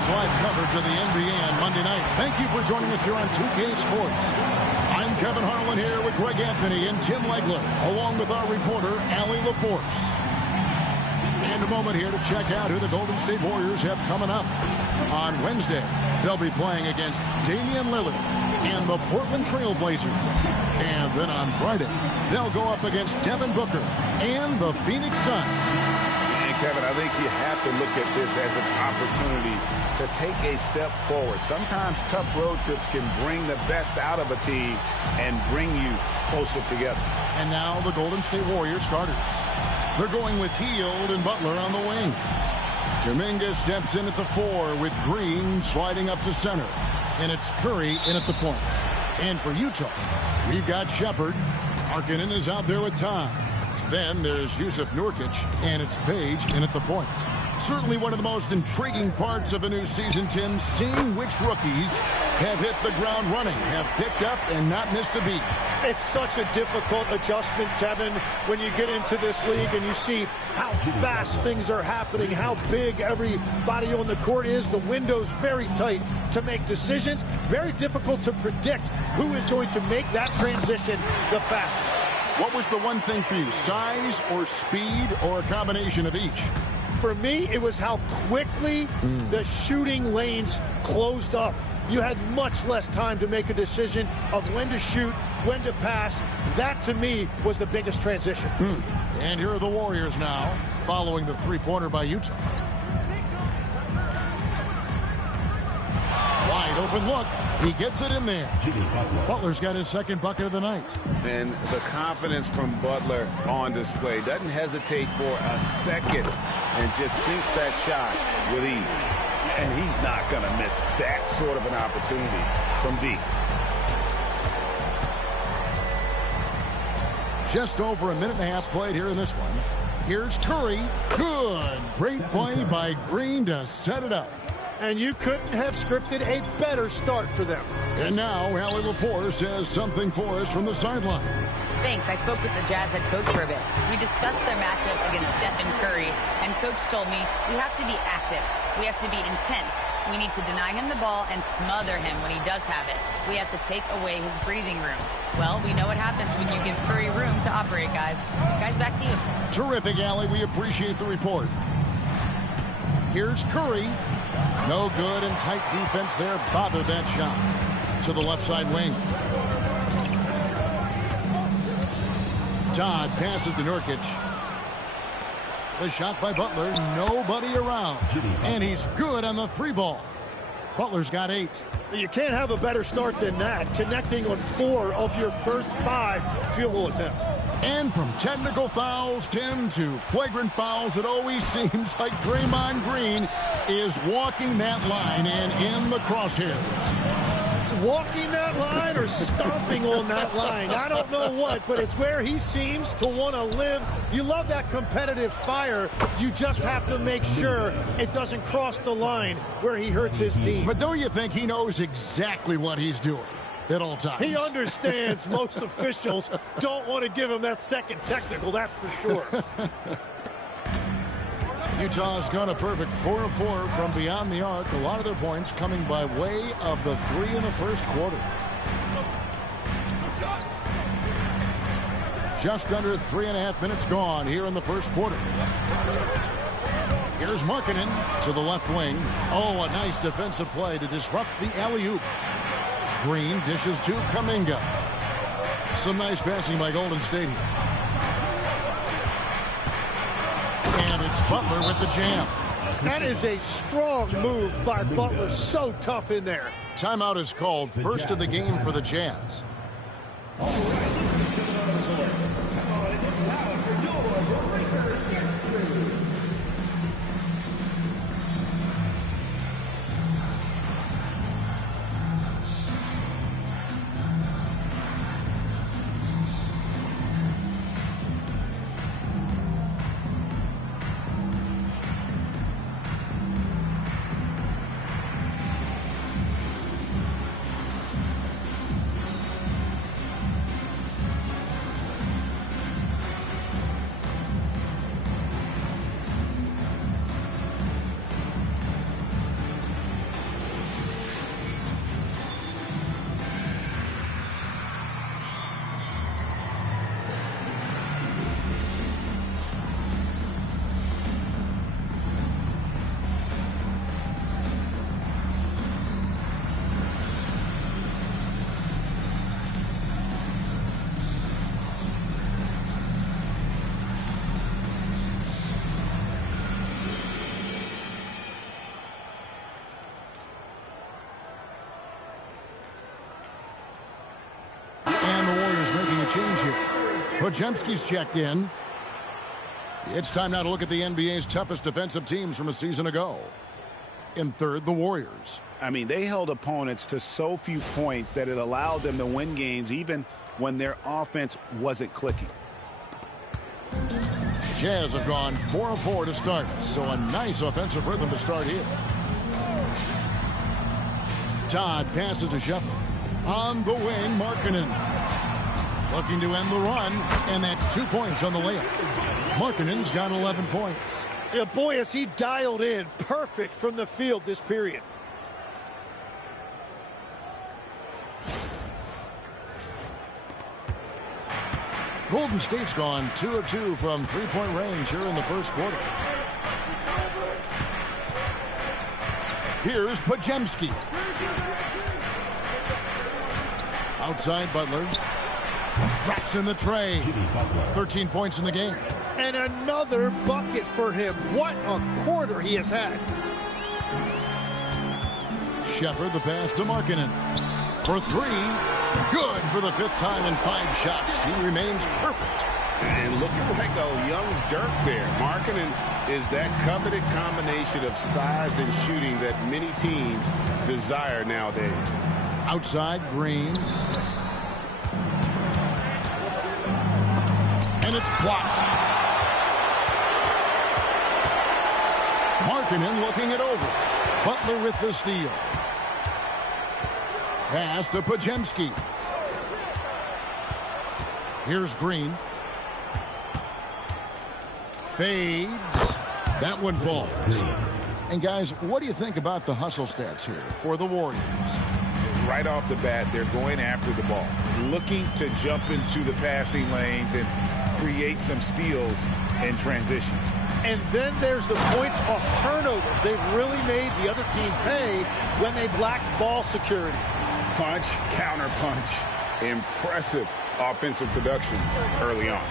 It's live coverage of the NBA on Monday night. Thank you for joining us here on 2K Sports. I'm Kevin Harlan here with Greg Anthony and Tim Legler, along with our reporter, Allie LaForce. And a moment here to check out who the Golden State Warriors have coming up. On Wednesday, they'll be playing against Damian Lillard and the Portland Trail Blazers. And then on Friday, they'll go up against Devin Booker and the Phoenix Suns. And Kevin, I think you have to look at this as an opportunity to take a step forward. Sometimes tough road trips can bring the best out of a team and bring you closer together. And now the Golden State Warriors starters. They're going with Hield and Butler on the wing. Kuminga steps in at the 4 with Green sliding up to center. And it's Curry in at the point. And for Utah, we've got Shepard. Markkanen is out there with Todd. Then there's Yusuf Nurkic, and it's Page in at the point. Certainly one of the most intriguing parts of a new season, Tim, seeing which rookies have hit the ground running, have picked up and not missed a beat. It's such a difficult adjustment, Kevin, when you get into this league and you see how fast things are happening, how big everybody on the court is. The window's very tight to make decisions. Very difficult to predict who is going to make that transition the fastest. What was the one thing for you, size or speed or a combination of each? For me, it was how quickly the shooting lanes closed up. You had much less time to make a decision of when to shoot, when to pass. That, to me, was the biggest transition. And here are the Warriors now, following the three-pointer by Utah. Wide open look. He gets it in there. Butler's got his second bucket of the night. And the confidence from Butler on display. Doesn't hesitate for a second and just sinks that shot with ease. And he's not going to miss that sort of an opportunity from deep. Just over a minute and a half played here in this one. Here's Curry. Good. Great play by Green to set it up. And you couldn't have scripted a better start for them. And now, Allie LaForce has something for us from the sideline. Thanks. I spoke with the Jazz head coach for a bit. We discussed their matchup against Stephen Curry, and Coach told me we have to be active. We have to be intense. We need to deny him the ball and smother him when he does have it. We have to take away his breathing room. Well, we know what happens when you give Curry room to operate, guys. Guys, back to you. Terrific, Allie. We appreciate the report. Here's Curry. No good, and tight defense there bothered that shot. To the left side wing. Todd passes to Nurkic. The shot by Butler, nobody around. And he's good on the 3-ball. Butler's got 8. You can't have a better start than that, connecting on 4 of your first 5 field goal attempts. And from technical fouls, Tim, to flagrant fouls, it always seems like Draymond Green is walking that line and in the crosshairs. Walking that line or stomping on that line. I don't know what, but it's where he seems to want to live. You love that competitive fire. You just have to make sure it doesn't cross the line where he hurts his team. But don't you think he knows exactly what he's doing at all times? He understands most officials don't want to give him that second technical, that's for sure. Utah's gone a perfect 4 of 4 from beyond the arc. A lot of their points coming by way of the 3 in the first quarter. Just under 3.5 minutes gone here in the first quarter. Here's Markkanen to the left wing. Oh, a nice defensive play to disrupt the alley-oop. Green dishes to Kuminga. Some nice passing by Golden State here. And it's Butler with the jam. That is a strong move by Butler. So tough in there. Timeout is called. First of the game for the Jazz. Podziemski's checked in. It's time now to look at the NBA's toughest defensive teams from a season ago. In third, the Warriors. I mean, they held opponents to so few points that it allowed them to win games even when their offense wasn't clicking. Jazz have gone 4 of 4 to start, so a nice offensive rhythm to start here. Todd passes to Shepard. On the wing, Markkanen. Looking to end the run, and that's 2 points on the layup. Markkanen's got 11 points. Yeah, boy, is he dialed in. Perfect from the field this period. Golden State's gone 2 of 2 from three-point range here in the first quarter. Here's Podziemski. Outside Butler. Drops in the tray. 13 points in the game. And another bucket for him. What a quarter he has had. Shepard, the pass to Markkanen. For 3. Good for the 5th time in 5 shots. He remains perfect. And looking like a young Dirk there. Markkanen is that coveted combination of size and shooting that many teams desire nowadays. Outside, Green. And it's blocked. Markkanen looking it over. Butler with the steal. Pass to Podziemski. Here's Green. Fades. That one falls. And guys, what do you think about the hustle stats here for the Warriors? Right off the bat, they're going after the ball, looking to jump into the passing lanes and create some steals in transition. And then there's the points off turnovers. They've really made the other team pay when they've lacked ball security. Punch, counter punch. Impressive offensive production early on.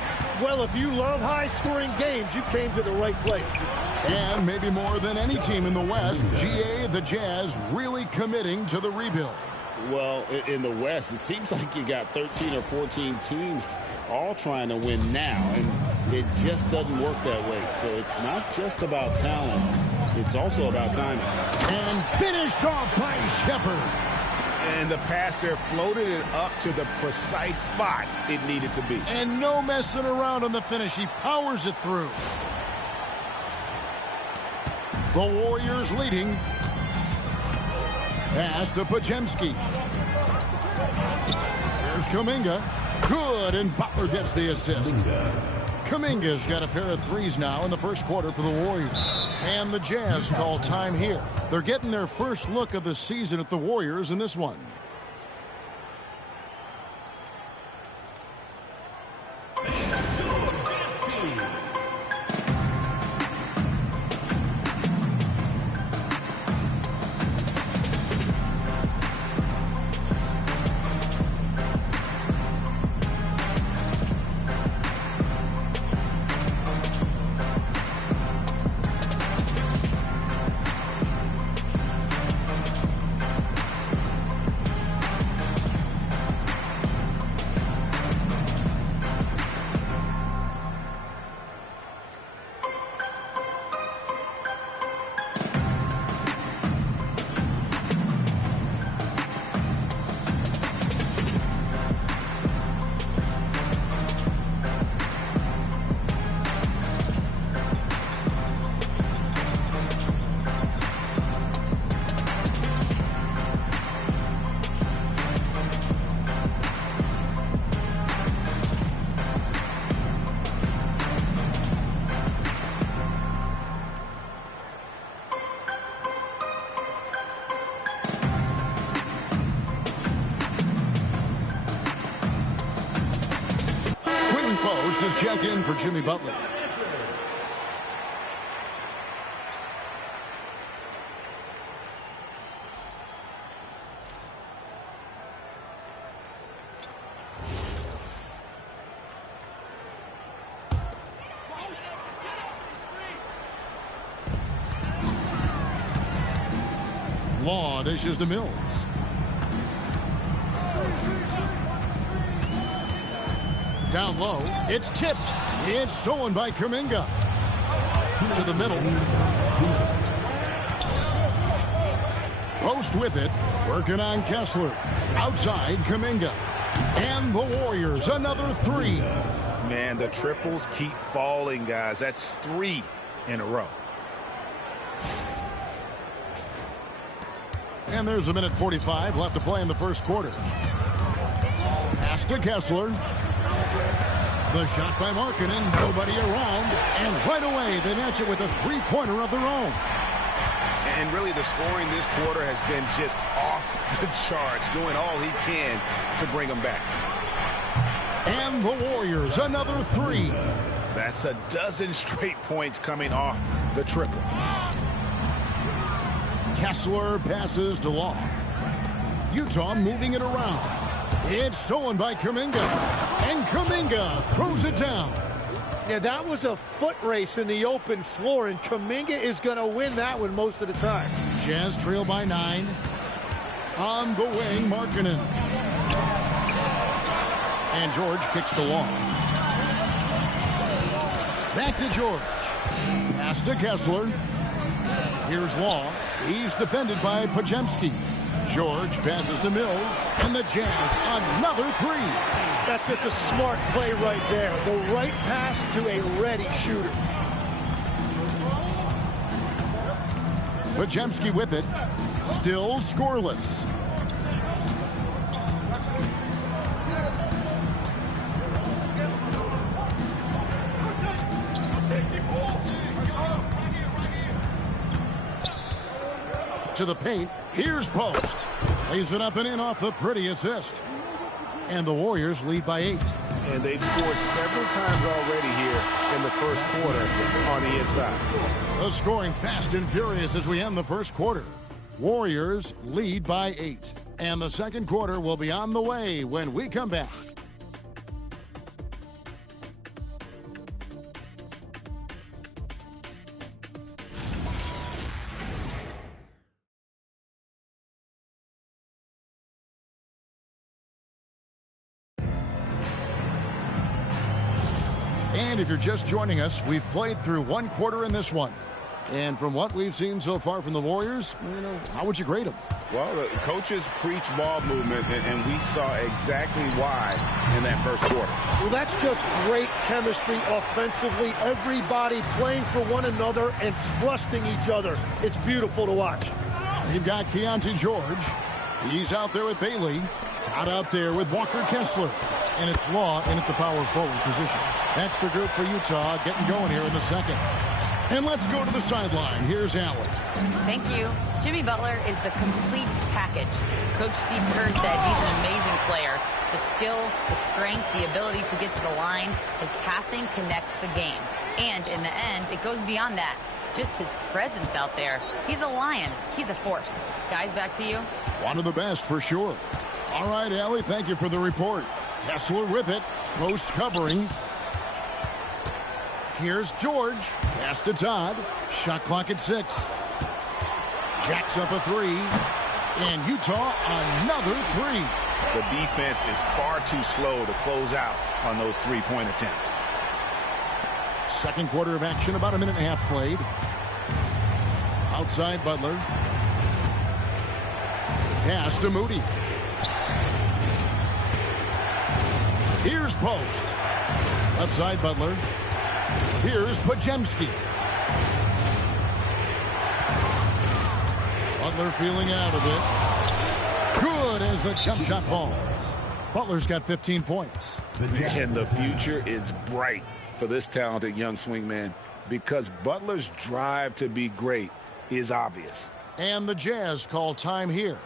Well, if you love high-scoring games, you came to the right place. And maybe more than any team in the West, GA, the Jazz, really committing to the rebuild. Well, in the West, it seems like you got 13 or 14 teams all trying to win now, and it just doesn't work that way. So it's not just about talent. It's also about timing. And finished off by Shepard. And the pass there floated it up to the precise spot it needed to be. And no messing around on the finish. He powers it through. The Warriors leading. Pass to Podziemski. Here's Kuminga. Good, and Butler gets the assist. Kuminga's got a pair of threes now in the first quarter for the Warriors. And the Jazz call time here. They're getting their first look of the season at the Warriors in this one. Does check in for Jimmy Butler. Law dishes to Mills. Down low, it's tipped. It's stolen by Kuminga. To the middle. Post with it, working on Kessler. Outside, Kuminga. And the Warriors, another three. Man, the triples keep falling, guys. That's 3 in a row. And there's a minute 45 left to play in the first quarter. Pass to Kessler. The shot by Markkanen, nobody around. And right away, they match it with a three-pointer of their own. And really, the scoring this quarter has been just off the charts, doing all he can to bring them back. And the Warriors, another three. That's a dozen straight points coming off the triple. Kessler passes to Law. Utah moving it around. It's stolen by Kuminga. And Kuminga throws it down. Yeah, that was a foot race in the open floor, and Kuminga is going to win that one most of the time. Jazz trail by 9. On the wing, Markkanen. And George kicks to Law. Back to George. Pass to Kessler. Here's Law. He's defended by Podziemski. George passes to Mills, and the Jazz another three. That's just a smart play right there. The right pass to a ready shooter. Podziemski with it. Still scoreless. To the paint. Here's Post. Lays it up and in off the pretty assist. And the Warriors lead by 8. And they've scored several times already here in the first quarter on the inside. The scoring fast and furious as we end the first quarter. Warriors lead by 8. And the second quarter will be on the way when we come back. And if you're just joining us, we've played through one quarter in this one. And from what we've seen so far from the Warriors, how would you grade them? Well, the coaches preach ball movement, and we saw exactly why in that first quarter. Well, that's just great chemistry offensively. Everybody playing for one another and trusting each other. It's beautiful to watch. You've got Keontae George. He's out there with Bailey. Todd out there with Walker Kessler. And it's Law in at the power forward position. That's the group for Utah getting going here in the second. And let's go to the sideline. Here's Allen. Thank you. Jimmy Butler is the complete package. Coach Steve Kerr said he's an amazing player. The skill, the strength, the ability to get to the line, his passing connects the game. And in the end, it goes beyond that. Just his presence out there. He's a lion. He's a force. Guys, back to you. One of the best for sure. All right, Allie, thank you for the report. Kessler with it. Post covering. Here's George. Pass to Todd. Shot clock at 6. Jacks up a 3. And Utah another 3. The defense is far too slow to close out on those three-point attempts. Second quarter of action, about a minute and a half played. Outside Butler. Pass to Moody. Here's Post. Left side Butler. Here's Podziemski. Butler feeling out of it. Good as the jump shot falls. Butler's got 15 points. And the future is bright for this talented young swingman because Butler's drive to be great is obvious. And the Jazz call time here.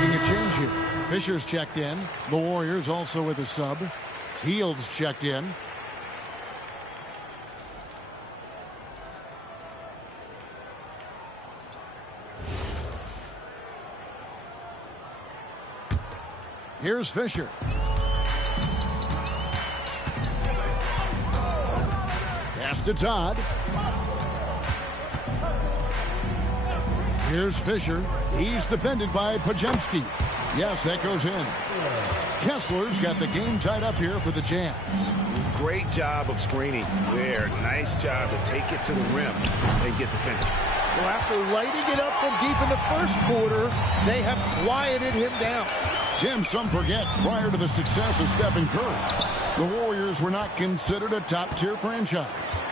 making a change here. Fisher's checked in. The Warriors also with a sub. Hield's checked in. Here's Fisher. Pass to Todd. Here's Fisher. He's defended by Pajemski. Yes, that goes in. Kessler's got the game tied up here for the Jazz. Great job of screening there. Nice job to take it to the rim and get the finish. So after lighting it up from deep in the first quarter, they have quieted him down. Tim, some forget, prior to the success of Stephen Curry, the Warriors were not considered a top-tier franchise.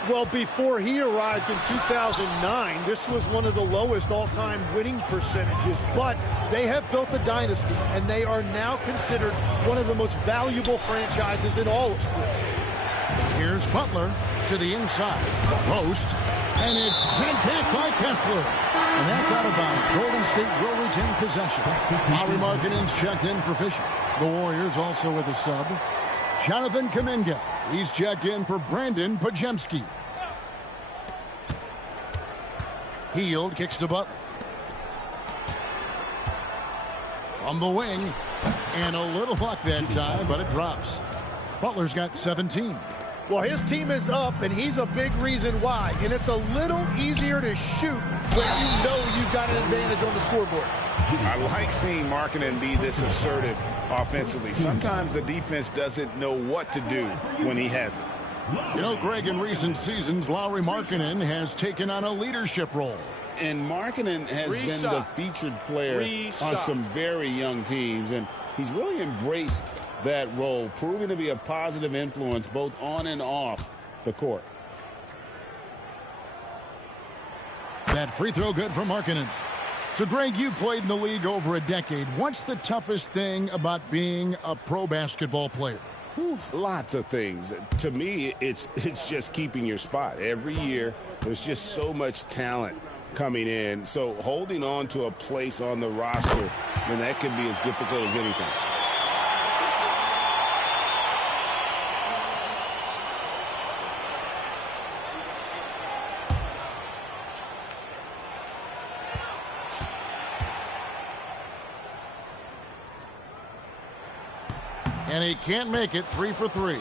Well, before he arrived in 2009, this was one of the lowest all-time winning percentages, but they have built a dynasty, and they are now considered one of the most valuable franchises in all of sports. Here's Butler to the inside. Post, and it's sent back by Kessler. And that's out of bounds. Golden State will retain possession. Lauri Markkanen's checked in for Fisher. The Warriors also with a sub. Jonathan Kuminga. He's checked in for Brandon Pajemski. Hield kicks to Butler. From the wing. And a little luck that time, but it drops. Butler's got 17. Well, his team is up, and he's a big reason why. And it's a little easier to shoot when you know you've got an advantage on the scoreboard. I like seeing Markkanen be this assertive offensively. Sometimes the defense doesn't know what to do when he has it. You know, Greg, in recent seasons, Lauri Markkanen has taken on a leadership role. And Markkanen has been the featured player on some very young teams, and he's really embraced that role, proving to be a positive influence both on and off the court. That free throw good for Markkanen. So, Greg, you played in the league over a decade. What's the toughest thing about being a pro basketball player? Lots of things. To me, it's just keeping your spot. Every year, there's just so much talent coming in. So holding on to a place on the roster, then that can be as difficult as anything. And he can't make it. 3 for 3.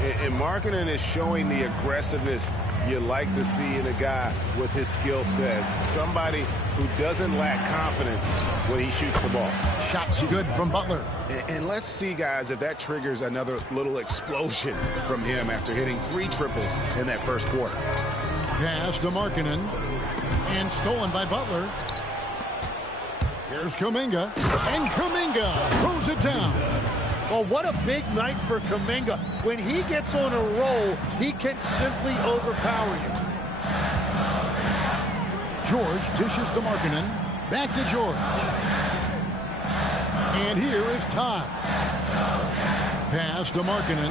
And Markkanen is showing the aggressiveness you like to see in a guy with his skill set. Somebody who doesn't lack confidence when he shoots the ball. Shots good from Butler. And let's see, guys, if that triggers another little explosion from him after hitting 3 triples in that first quarter. Pass to Markkanen. And stolen by Butler. Here's Kuminga. And Kuminga throws it down. Well, what a big night for Kuminga. When he gets on a roll, he can simply overpower you. George dishes to Markkanen. Back to George. And here is Todd. Pass to Markkanen.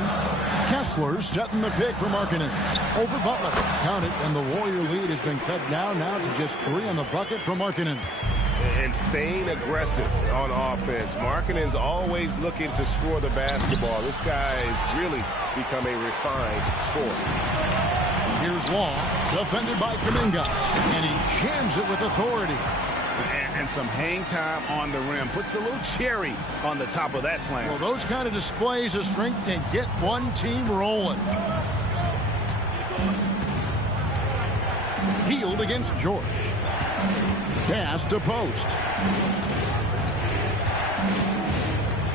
Kessler setting the pick for Markkanen. Over Butler. Count it, and the Warrior lead has been cut down now to just 3 on the bucket for Markkanen. And staying aggressive on offense. Markkanen's always looking to score the basketball. This guy has really become a refined scorer. Here's Long, defended by Kuminga, and he jams it with authority. And some hang time on the rim. Puts a little cherry on the top of that slam. Well, those kind of displays of strength can get one team rolling. Hield against George. Pass to Post.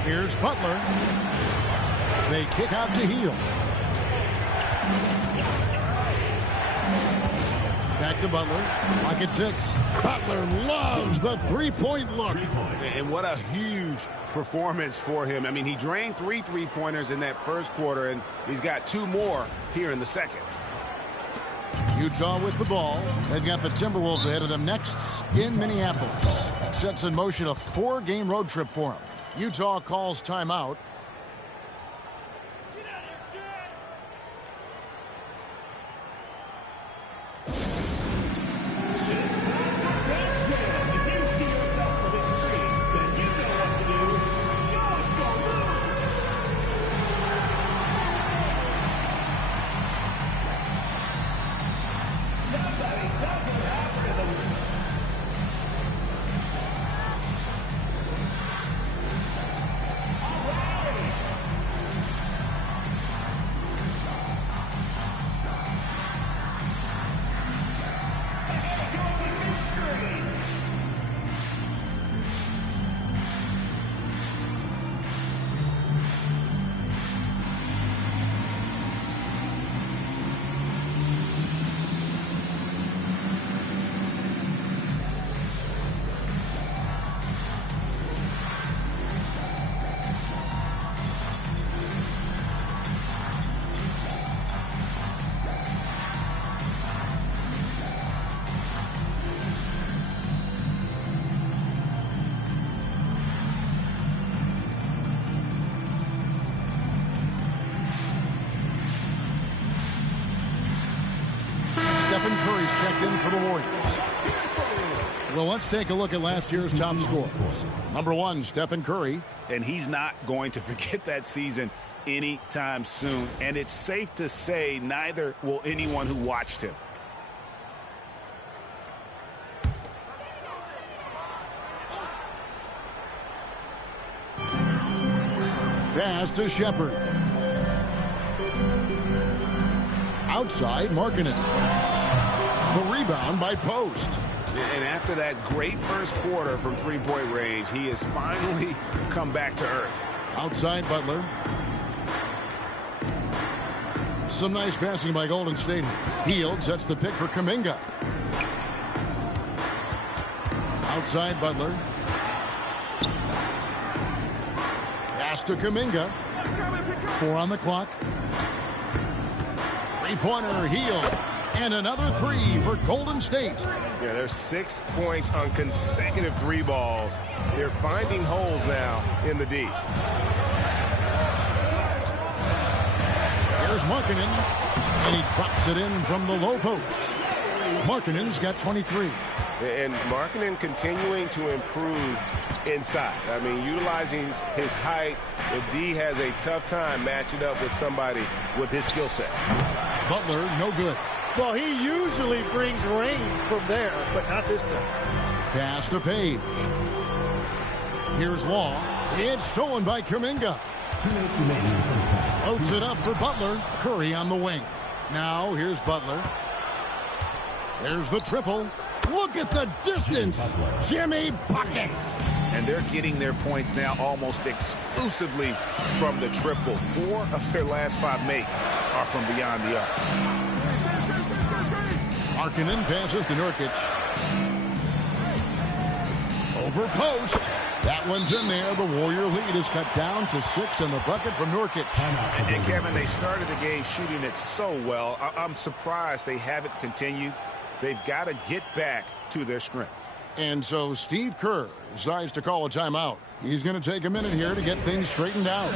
Here's Butler. They kick out to Hield. Back to Butler. Lock at 6. Butler loves the three-point look. And what a huge performance for him. I mean, he drained 3 three-pointers in that first quarter, and he's got 2 more here in the second. Utah with the ball. They've got the Timberwolves ahead of them next in Minneapolis. That sets in motion a 4-game road trip for them. Utah calls timeout. Stephen Curry's checked in for the Warriors. Well, let's take a look at last year's top scorers. Number 1, Stephen Curry. And he's not going to forget that season anytime soon. And it's safe to say neither will anyone who watched him. Pass to Shepard. Outside, Markkanen. The rebound by Post. And after that great first quarter from three-point range, he has finally come back to earth. Outside, Butler. Some nice passing by Golden State. Hield sets the pick for Kuminga. Outside, Butler. Pass to Kuminga. 4 on the clock. Three-pointer, Hield. And another 3 for Golden State. Yeah, there's 6 points on consecutive 3 balls. They're finding holes now in the D. Here's Markkanen, and he drops it in from the low post. Markkanen's got 23. And Markkanen continuing to improve inside. I mean, utilizing his height. The D has a tough time matching up with somebody with his skill set. Butler, no good. Well, he usually brings rain from there, but not this time. Pass to Page. Here's Long. It's stolen by Kuminga. Floats it up for Butler. Curry on the wing. Now here's Butler. There's the triple. Look at the distance. Jimmy buckets. And they're getting their points now almost exclusively from the triple. 4 of their last 5 makes are from beyond the arc. Markkanen passes to Nurkic. Over post. That one's in there. The Warrior lead is cut down to 6 in the bucket from Nurkic. And Kevin, they started the game shooting it so well. I'm surprised they haven't continued. They've got to get back to their strength. And so Steve Kerr decides to call a timeout. He's going to take a minute here to get things straightened out.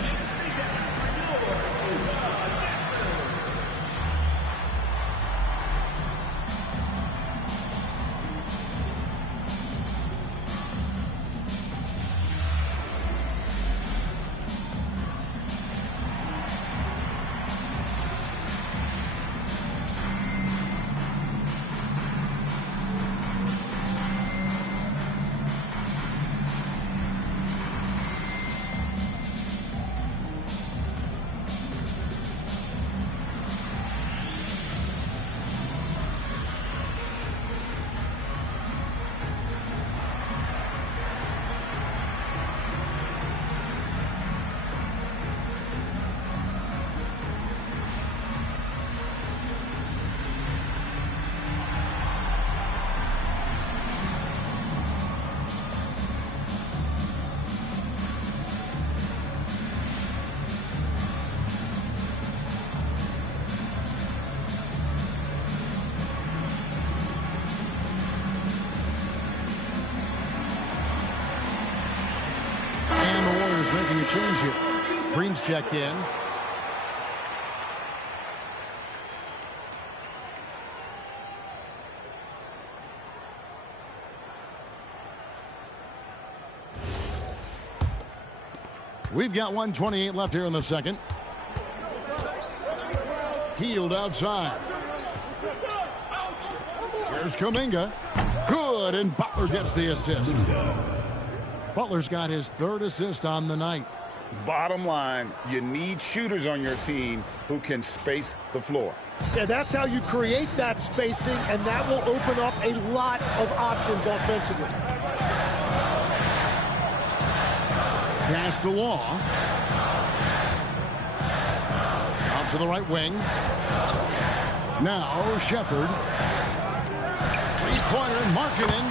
Making a change here. Green's checked in. We've got 1:28 left here in the second. Hield outside. Here's Kuminga. Good, and Butler gets the assist. Butler's got his 3rd assist on the night. Bottom line, you need shooters on your team who can space the floor. Yeah, that's how you create that spacing, and that will open up a lot of options offensively. Pass to Law. Out to the right wing. Now Shepherd. Three-pointer, Markkanen.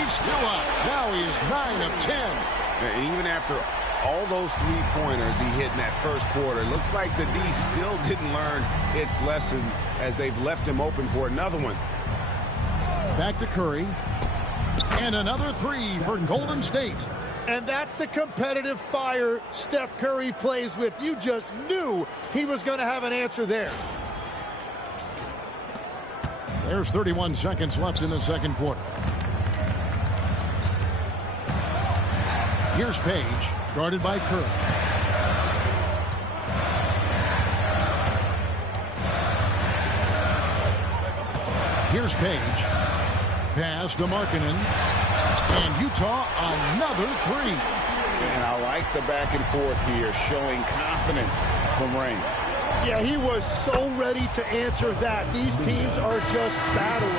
He's still up. Now he is 9 of 10. And even after all those three-pointers he hit in that first quarter, looks like the D still didn't learn its lesson as they've left him open for another one. Back to Curry. And another 3 for Golden State. And that's the competitive fire Steph Curry plays with. You just knew he was going to have an answer there. There's 31 seconds left in the second quarter. Here's Page, guarded by Curry. Here's Page. Pass to Markkanen. And Utah, another 3. And I like the back and forth here, showing confidence from Reigns. Yeah, he was so ready to answer that. These teams are just battling.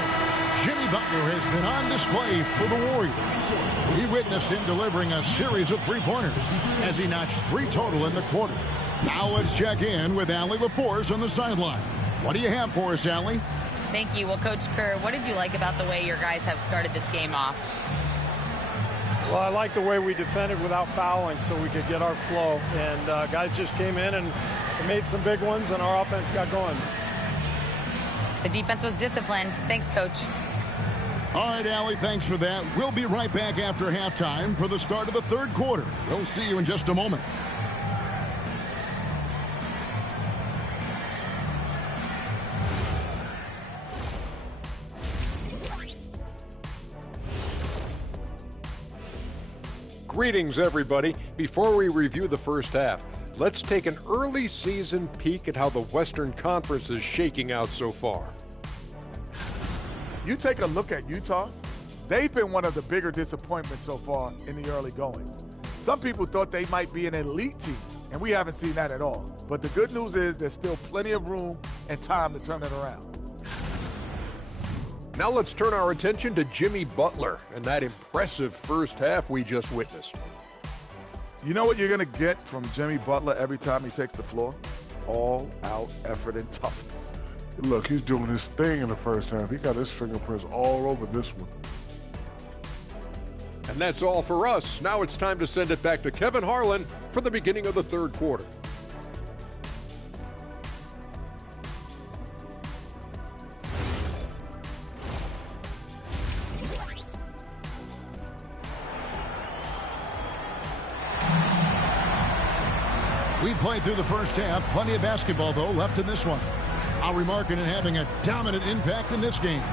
Jimmy Butler has been on display for the Warriors. We witnessed him delivering a series of three-pointers as he notched 3 total in the quarter. Now let's check in with Allie LaForce on the sideline. What do you have for us, Allie? Thank you. Well, Coach Kerr, what did you like about the way your guys have started this game off? Well, I like the way we defended without fouling so we could get our flow. And guys just came in and made some big ones, and our offense got going. The defense was disciplined. Thanks, Coach. All right, Allie, thanks for that. We'll be right back after halftime for the start of the third quarter. We'll see you in just a moment. Greetings, everybody. Before we review the first half, let's take an early season peek at how the Western Conference is shaking out so far. You take a look at Utah, they've been one of the bigger disappointments so far in the early goings. Some people thought they might be an elite team, and we haven't seen that at all. But the good news is there's still plenty of room and time to turn it around. Now let's turn our attention to Jimmy Butler and that impressive first half we just witnessed. You know what you're going to get from Jimmy Butler every time he takes the floor? All-out effort and toughness. Look, he's doing his thing in the first half. He got his fingerprints all over this one. And that's all for us. Now it's time to send it back to Kevin Harlan for the beginning of the third quarter. We played through the first half. Plenty of basketball, though, left in this one. Lauri Markkanen having a dominant impact in this game.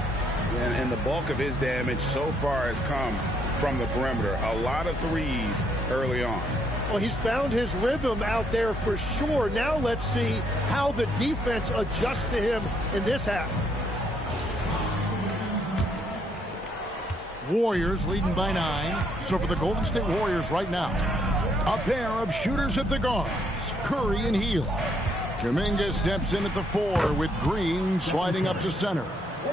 And the bulk of his damage so far has come from the perimeter. A lot of threes early on. Well, he's found his rhythm out there for sure. Now let's see how the defense adjusts to him in this half. Warriors leading by 9. So for the Golden State Warriors right now, a pair of shooters at the guards, Curry and Hield. Kuminga steps in at the 4 with Green sliding up to center.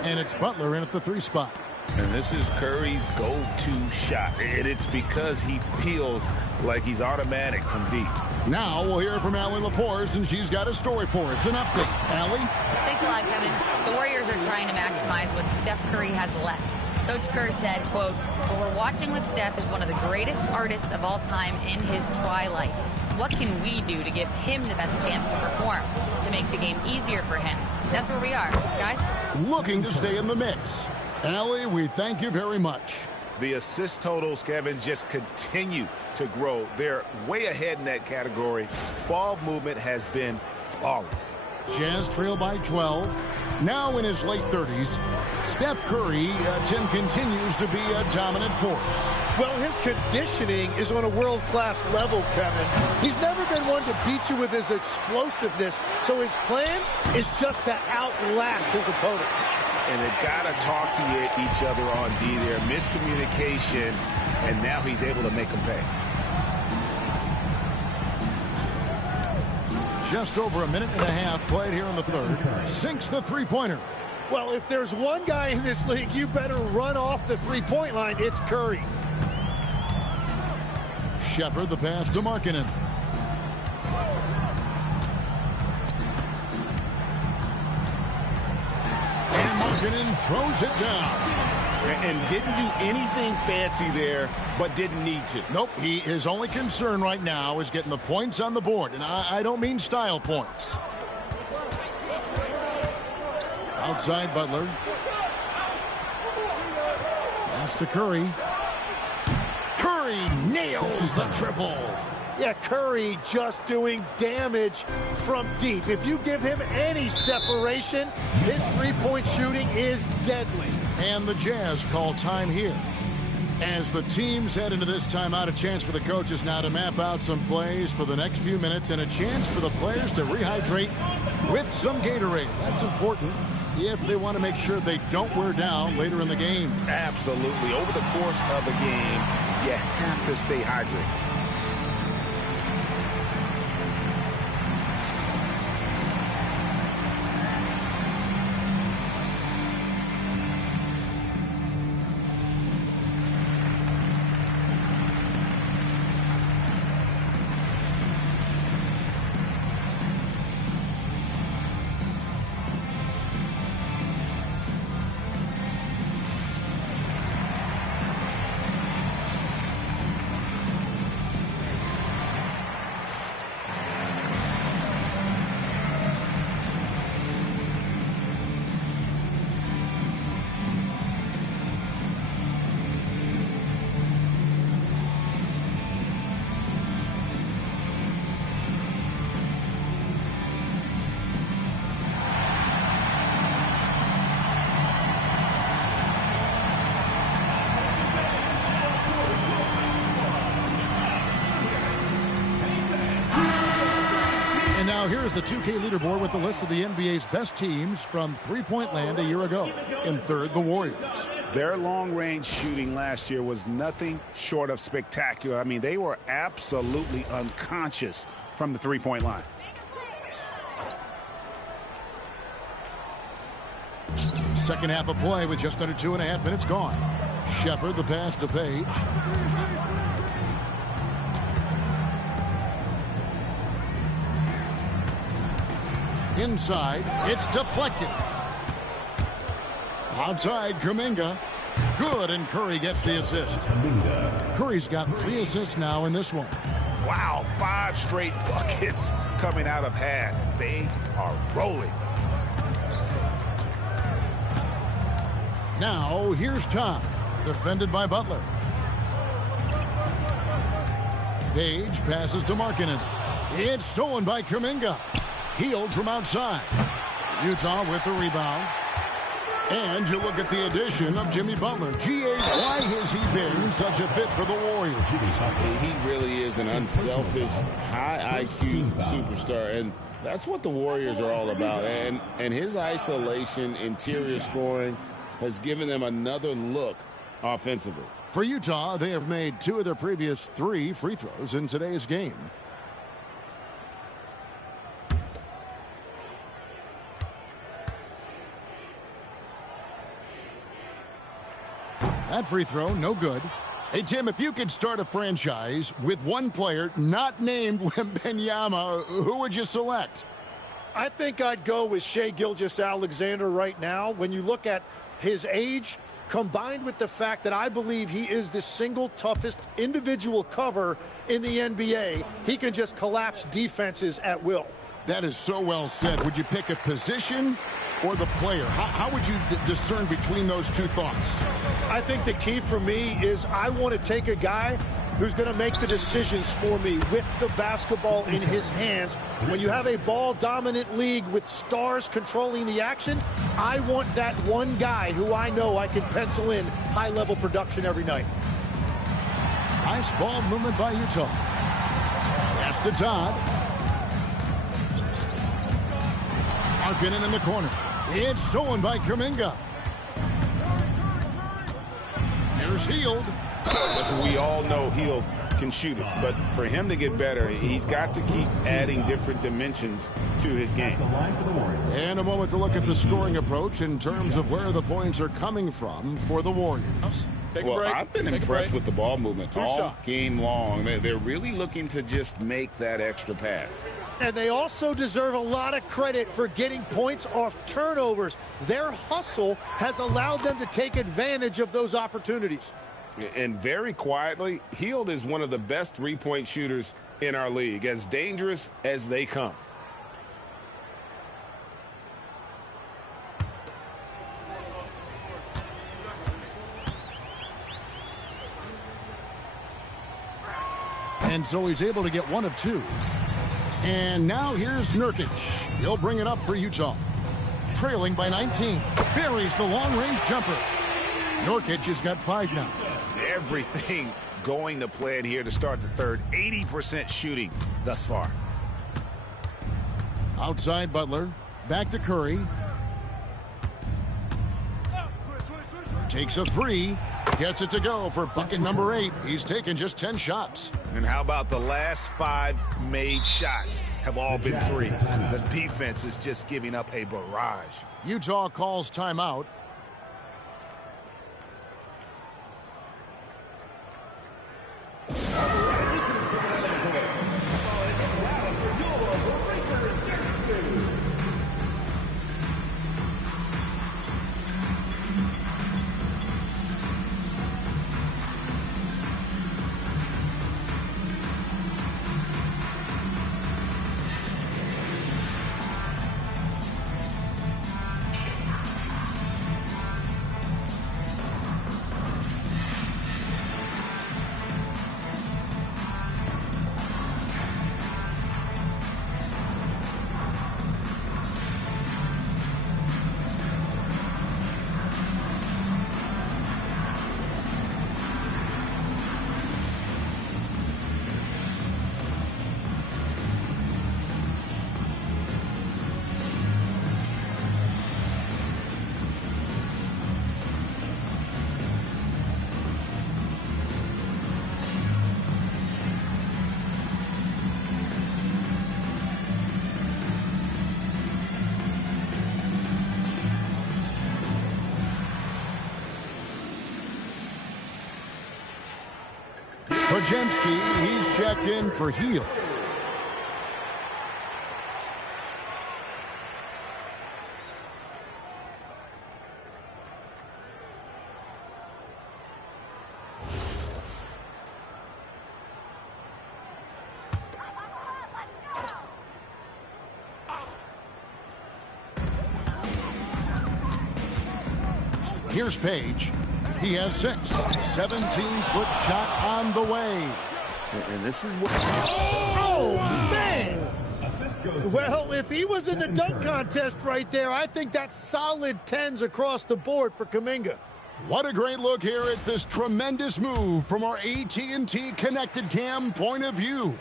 And it's Butler in at the 3 spot. And this is Curry's go-to shot. And it's because he feels like he's automatic from deep. Now we'll hear from Allie LaForce, and she's got a story for us. An update. Allie? Thanks a lot, Kevin. The Warriors are trying to maximize what Steph Curry has left. Coach Kerr said, quote, "What we're watching with Steph is one of the greatest artists of all time in his twilight. What can we do to give him the best chance to perform, to make the game easier for him?" That's where we are, guys. Looking to stay in the mix. Allie, we thank you very much. The assist totals, Kevin, just continue to grow. They're way ahead in that category. Ball movement has been flawless. Jazz trail by 12. Now in his late 30s, Steph Curry, Tim, continues to be a dominant force. Well, his conditioning is on a world-class level, Kevin. He's never been one to beat you with his explosiveness, so his plan is just to outlast his opponents. And they've got to talk to each other on D there. Miscommunication, and now he's able to make them pay. Just over a minute and a half played here in the third. Sinks the three-pointer. Well, if there's one guy in this league you better run off the three-point line, it's Curry. Shepard, the pass to Markkanen. And Markkanen throws it down. And didn't do anything fancy there, but didn't need to. Nope, his only concern right now is getting the points on the board. And I don't mean style points. Outside Butler. Pass to Curry. Curry nails the triple. Yeah, Curry just doing damage from deep. If you give him any separation, his three-point shooting is deadly. And the Jazz call time here. As the teams head into this timeout, a chance for the coaches now to map out some plays for the next few minutes and a chance for the players to rehydrate with some Gatorade. That's important if they want to make sure they don't wear down later in the game. Absolutely. Over the course of a game, you have to stay hydrated. Now here's the 2K leaderboard with the list of the NBA's best teams from three-point land a year ago. In third, the Warriors. Their long-range shooting last year was nothing short of spectacular. I mean, they were absolutely unconscious from the three-point line. Second half of play with just under 2.5 minutes gone. Shepard, the pass to Page. Inside, it's deflected. Outside, Kuminga. Good, and Curry gets the assist. Curry's got 3 assists now in this one. Wow, 5 straight buckets coming out of half. They are rolling. Now, here's Tom, defended by Butler. Page passes to Markkanen. It's stolen by Kuminga. Healed from outside. Utah with the rebound. And you look at the addition of Jimmy Butler. G.A., why has he been such a fit for the Warriors? He really is an unselfish, high IQ superstar, and that's what the Warriors are all about. And his isolation, interior scoring, has given them another look offensively. For Utah, they have made 2 of their previous 3 free throws in today's game. That free throw, no good. Hey, Tim, if you could start a franchise with one player not named Wembanyama, who would you select? I think I'd go with Shai Gilgeous-Alexander right now. When you look at his age, combined with the fact that I believe he is the single toughest individual cover in the NBA, he can just collapse defenses at will. That is so well said. Would you pick a position or the player? How would you discern between those two thoughts? I think the key for me is I want to take a guy who's going to make the decisions for me with the basketball in his hands. When you have a ball-dominant league with stars controlling the action, I want that one guy who I know I can pencil in high-level production every night. Nice ball movement by Utah. Pass to Todd. Markkanen in the corner. It's stolen by Kuminga. Here's Hield. Listen, we all know Hield can shoot it, but for him to get better, he's got to keep adding different dimensions to his game. And a moment to look at the scoring approach in terms of where the points are coming from for the Warriors. Well, I've been impressed with the ball movement all game long. They're really looking to just make that extra pass. And they also deserve a lot of credit for getting points off turnovers. Their hustle has allowed them to take advantage of those opportunities. And very quietly, Hield is one of the best three-point shooters in our league, as dangerous as they come. And so he's able to get one of two. And now here's Nurkic. He'll bring it up for Utah. Trailing by 19. Buries the long-range jumper. Nurkic has got 5 now. Everything going to plan here to start the third. 80% shooting thus far. Outside Butler. Back to Curry. Takes a 3. Gets it to go for bucket number 8. He's taken just 10 shots. And how about the last 5 made shots have all been threes? The defense is just giving up a barrage. Utah calls timeout. Podziemski, he's checked in for Hield. Here's Page. He has 6. 17-foot shot on the way. And this is what... Oh, man! Well, if he was in the dunk contest right there, I think that's solid 10s across the board for Kuminga. What a great look here at this tremendous move from our AT&T Connected Cam point of view.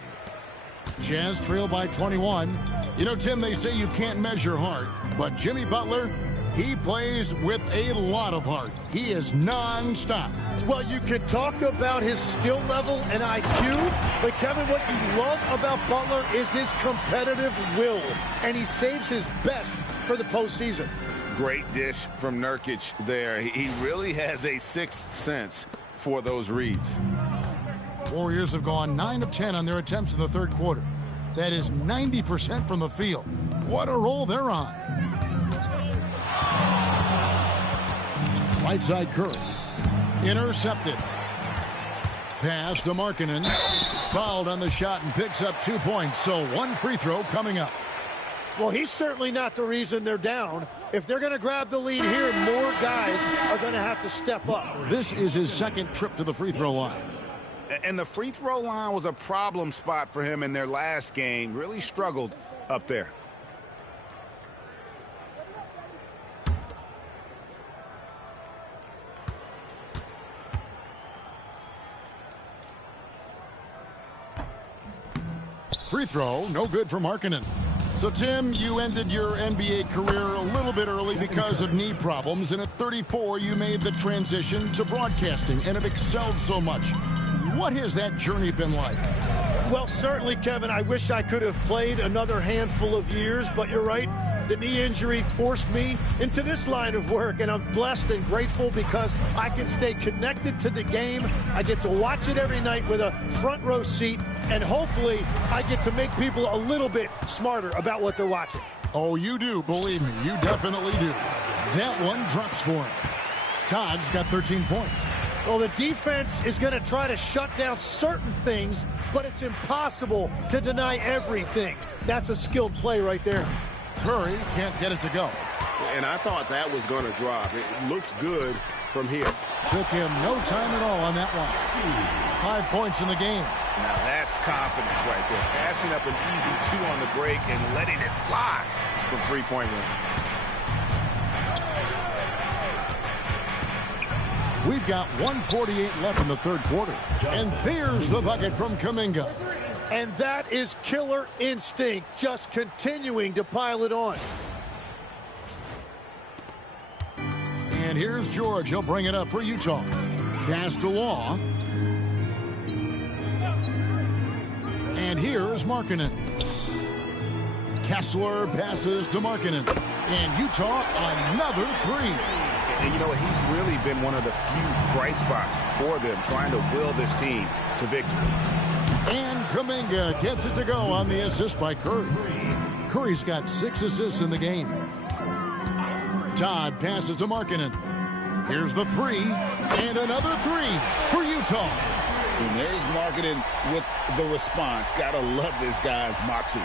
Jazz trail by 21. You know, Tim, they say you can't measure heart, but Jimmy Butler... he plays with a lot of heart. He is non-stop. Well, you can talk about his skill level and IQ, but Kevin, what you love about Butler is his competitive will, and he saves his best for the postseason. Great dish from Nurkic there. He really has a sixth sense for those reads. Warriors have gone 9 of 10 on their attempts in the third quarter. That is 90% from the field. What a roll they're on. Right side Curry. Intercepted. Pass to Markkanen. Fouled on the shot and picks up 2 points. So 1 free throw coming up. Well, he's certainly not the reason they're down. If they're going to grab the lead here, more guys are going to have to step up. This is his second trip to the free throw line. And the free throw line was a problem spot for him in their last game. Really struggled up there. Free throw, no good for Markkanen. So, Tim, you ended your NBA career a little bit early because of knee problems, and at 34, you made the transition to broadcasting and have excelled so much. What has that journey been like? Well, certainly, Kevin, I wish I could have played another handful of years, but you're right. The knee injury forced me into this line of work, and I'm blessed and grateful because I can stay connected to the game. I get to watch it every night with a front row seat, and hopefully I get to make people a little bit smarter about what they're watching. Oh, you do, believe me, you definitely do. That one drops for him. Todd's got 13 points. Well, the defense is going to try to shut down certain things, but it's impossible to deny everything. That's a skilled play right there. Curry can't get it to go. And I thought that was going to drop. It looked good from here. Took him no time at all on that one. 5 points in the game. Now that's confidence right there. Passing up an easy 2 on the break and letting it fly from three-point range. We've got 1:48 left in the third quarter. And there's the bucket from Kuminga. And that is killer instinct, just continuing to pile it on. And here's George. He'll bring it up for Utah. Pass to Law. And here's Markkanen. Kessler passes to Markkanen. And Utah, another three. And you know what? He's really been one of the few bright spots for them, trying to will this team to victory. And Kuminga gets it to go on the assist by Curry. Curry's got 6 assists in the game. Todd passes to Markkanen. Here's the three, and another three for Utah. And there's Markkanen with the response. Gotta love this guy's moxie.